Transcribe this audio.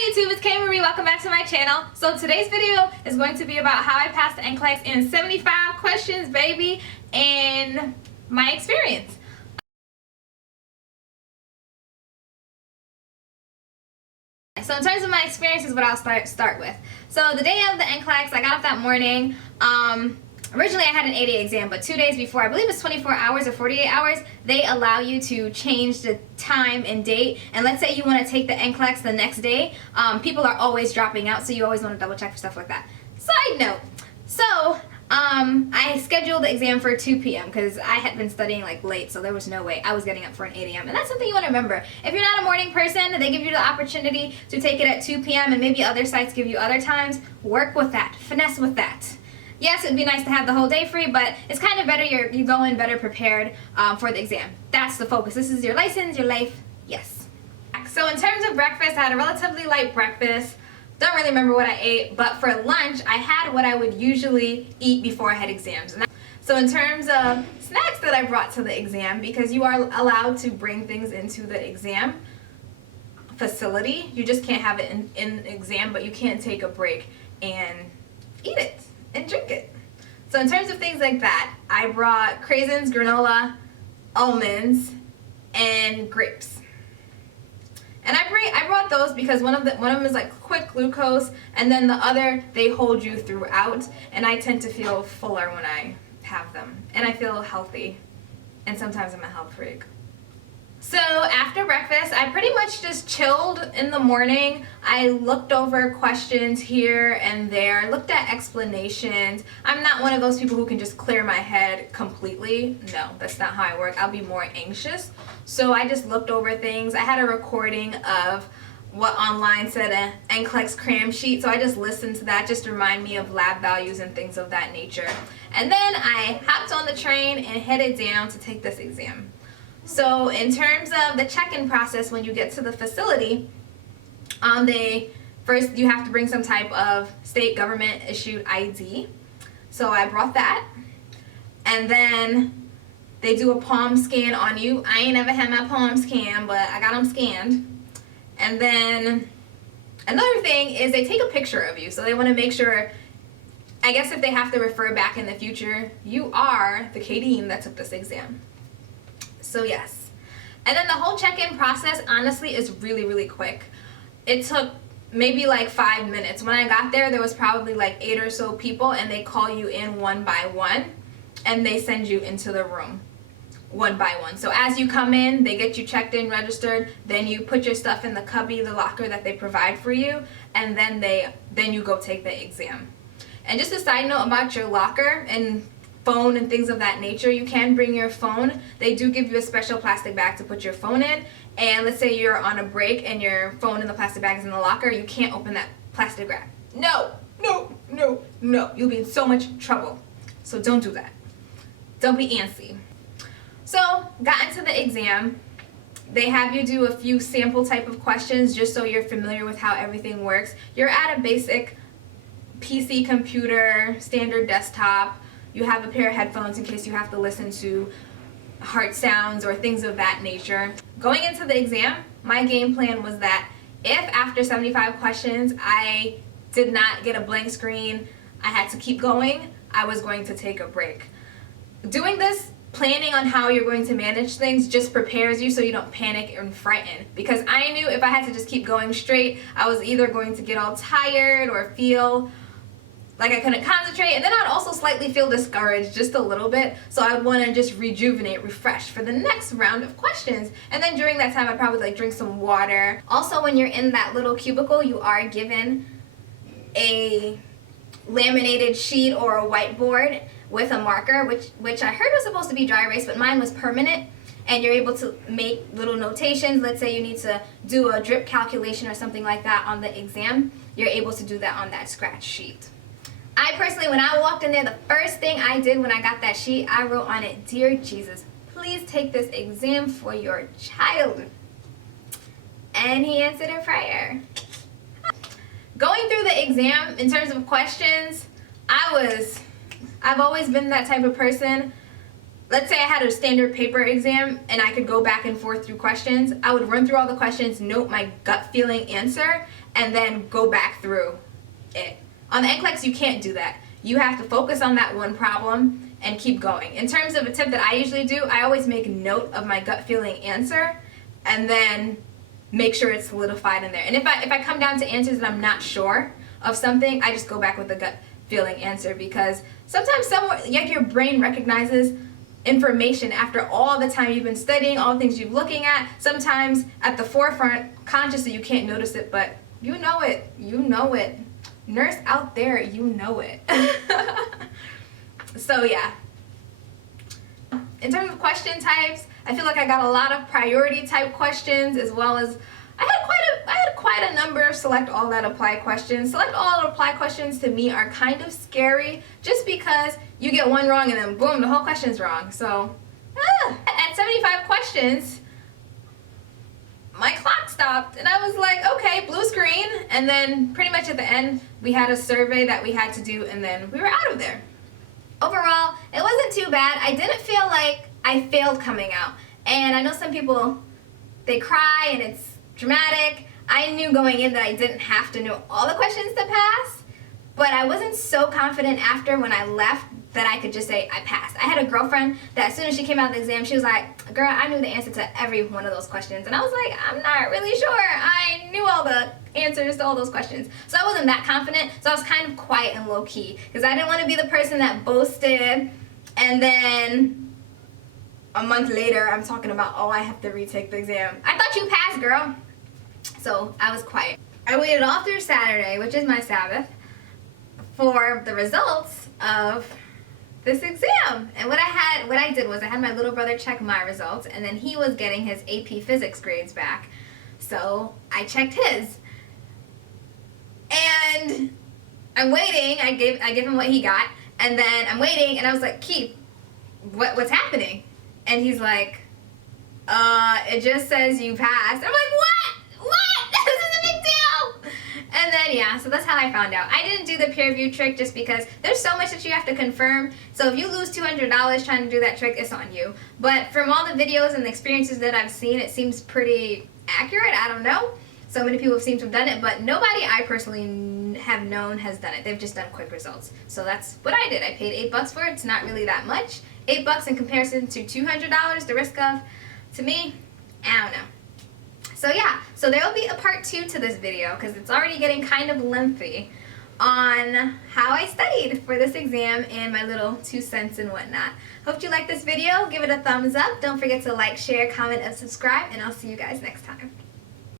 Hi YouTube, it's Kay Marie. Welcome back to my channel. So today's video is going to be about how I passed the Nclex in 75 questions, baby, and my experience. So in terms of my experience is what I'll start with. So the day of the Nclex, I got up that morning. Originally I had an 8A exam, but 2 days before, I believe it's 24 hours or 48 hours, they allow you to change the time and date. And let's say you want to take the Nclex the next day. People are always dropping out, so you always want to double check for stuff like that. Side note, so I scheduled the exam for 2 p.m. because I had been studying like late, so there was no way I was getting up for an 8 a.m. And that's something you want to remember. If you're not a morning person, they give you the opportunity to take it at 2 p.m. and maybe other sites give you other times. Work with that. Finesse with that. Yes, it would be nice to have the whole day free, but it's kind of better you go in better prepared for the exam. That's the focus. This is your license, your life, yes. So in terms of breakfast, I had a relatively light breakfast. Don't really remember what I ate, but for lunch, I had what I would usually eat before I had exams. So in terms of snacks that I brought to the exam, because you are allowed to bring things into the exam facility, you just can't have it in exam, but you can take a break and eat it and drink it. So in terms of things like that, I brought craisins, granola, almonds, and grapes. And I brought those because one of them is like quick glucose, and then the other, they hold you throughout, and I tend to feel fuller when I have them, and I feel healthy, and sometimes I'm a health freak. So after breakfast, I pretty much just chilled in the morning. I looked over questions here and there, looked at explanations. I'm not one of those people who can just clear my head completely. No, that's not how I work. I'll be more anxious. So I just looked over things. I had a recording of what online said an Nclex cram sheet, so I just listened to that just to remind me of lab values and things of that nature. And then I hopped on the train and headed down to take this exam. So in terms of the check-in process when you get to the facility, first you have to bring some type of state government issued ID. So I brought that. And then they do a palm scan on you. I ain't never had my palm scanned, but I got them scanned. And then another thing is they take a picture of you. So they want to make sure, I guess if they have to refer back in the future, you are the Kadeen that took this exam. So yes. And then the whole check-in process honestly is really, really quick. It took maybe like 5 minutes. When I got there, there was probably like 8 or so people, and they call you in one by one, and they send you into the room one by one. So as you come in, they get you checked in, registered, then you put your stuff in the cubby, the locker that they provide for you, and then you go take the exam. And just a side note about your locker and phone and things of that nature, you can bring your phone. They do give you a special plastic bag to put your phone in, and let's say you're on a break and your phone in the plastic bag is in the locker, you can't open that plastic bag. No, no, no, no. You'll be in so much trouble. So don't do that. Don't be antsy. So got into the exam. They have you do a few sample type of questions just so you're familiar with how everything works. You're at a basic PC computer, standard desktop. You have a pair of headphones in case you have to listen to heart sounds or things of that nature. Going into the exam, my game plan was that if after 75 questions I did not get a blank screen, I had to keep going, I was going to take a break. Doing this, planning on how you're going to manage things, just prepares you so you don't panic and frighten. Because I knew if I had to just keep going straight, I was either going to get all tired or feel like I couldn't concentrate, and then I'd also slightly feel discouraged just a little bit, so I'd want to just rejuvenate, refresh for the next round of questions. And then during that time I'd probably like drink some water. Also, when you're in that little cubicle, you are given a laminated sheet or a whiteboard with a marker, which I heard was supposed to be dry erase, but mine was permanent, and you're able to make little notations. Let's say you need to do a drip calculation or something like that on the exam, you're able to do that on that scratch sheet. I personally, when I walked in there, the first thing I did when I got that sheet, I wrote on it, "Dear Jesus, please take this exam for your child." And he answered in prayer. Going through the exam, in terms of questions, I've always been that type of person. let's say I had a standard paper exam and I could go back and forth through questions, I would run through all the questions, note my gut feeling answer, and then go back through it. On the Nclex, you can't do that. You have to focus on that one problem and keep going. In terms of a tip that I usually do, I always make note of my gut feeling answer and then make sure it's solidified in there. And if I come down to answers that I'm not sure of something, I just go back with the gut feeling answer, because sometimes like your brain recognizes information after all the time you've been studying, all the things you're looking at. Sometimes at the forefront, consciously you can't notice it, but you know it. You know it. Nurse out there, you know it. So yeah. In terms of question types, I feel like I got a lot of priority type questions, as well as I had quite a number of select all that apply questions. Select all that apply questions to me are kind of scary, just because you get one wrong and then boom, the whole question's wrong. So at 75 questions, my clock stopped and I was like, okay, blue screen. And then pretty much at the end, we had a survey that we had to do, and then we were out of there. Overall, it wasn't too bad. I didn't feel like I failed coming out. And I know some people, they cry and it's dramatic. I knew going in that I didn't have to know all the questions to pass, but I wasn't so confident after when I left that I could just say I passed. I had a girlfriend that as soon as she came out of the exam, she was like, girl, I knew the answer to every one of those questions. And I was like, I'm not really sure. I knew all the answers to all those questions. So I wasn't that confident, so I was kind of quiet and low-key, because I didn't want to be the person that boasted and then a month later I'm talking about, oh, I have to retake the exam. I thought you passed, girl. So I was quiet. I waited all through Saturday, which is my Sabbath, for the results of this exam. And what I did was I had my little brother check my results, and then he was getting his AP physics grades back. So I checked his. And I'm waiting. I gave him what he got, and then I'm waiting, and I was like, Keith, what's happening? And he's like, it just says you passed. I'm like, what? This is a big deal. And then yeah, so that's how I found out. I didn't do the peer review trick just because there's so much that you have to confirm. So if you lose $200 trying to do that trick, it's on you. But from all the videos and the experiences that I've seen, it seems pretty accurate. I don't know. So many people seem to have done it, but nobody I personally have known has done it. They've just done quick results. So that's what I did. I paid $8 for it. It's not really that much. $8 in comparison to $200, the risk of, to me, I don't know. So yeah, so there will be a part 2 to this video, because it's already getting kind of lengthy, on how I studied for this exam and my little 2 cents and whatnot. Hope you liked this video. Give it a thumbs up. Don't forget to like, share, comment, and subscribe, and I'll see you guys next time.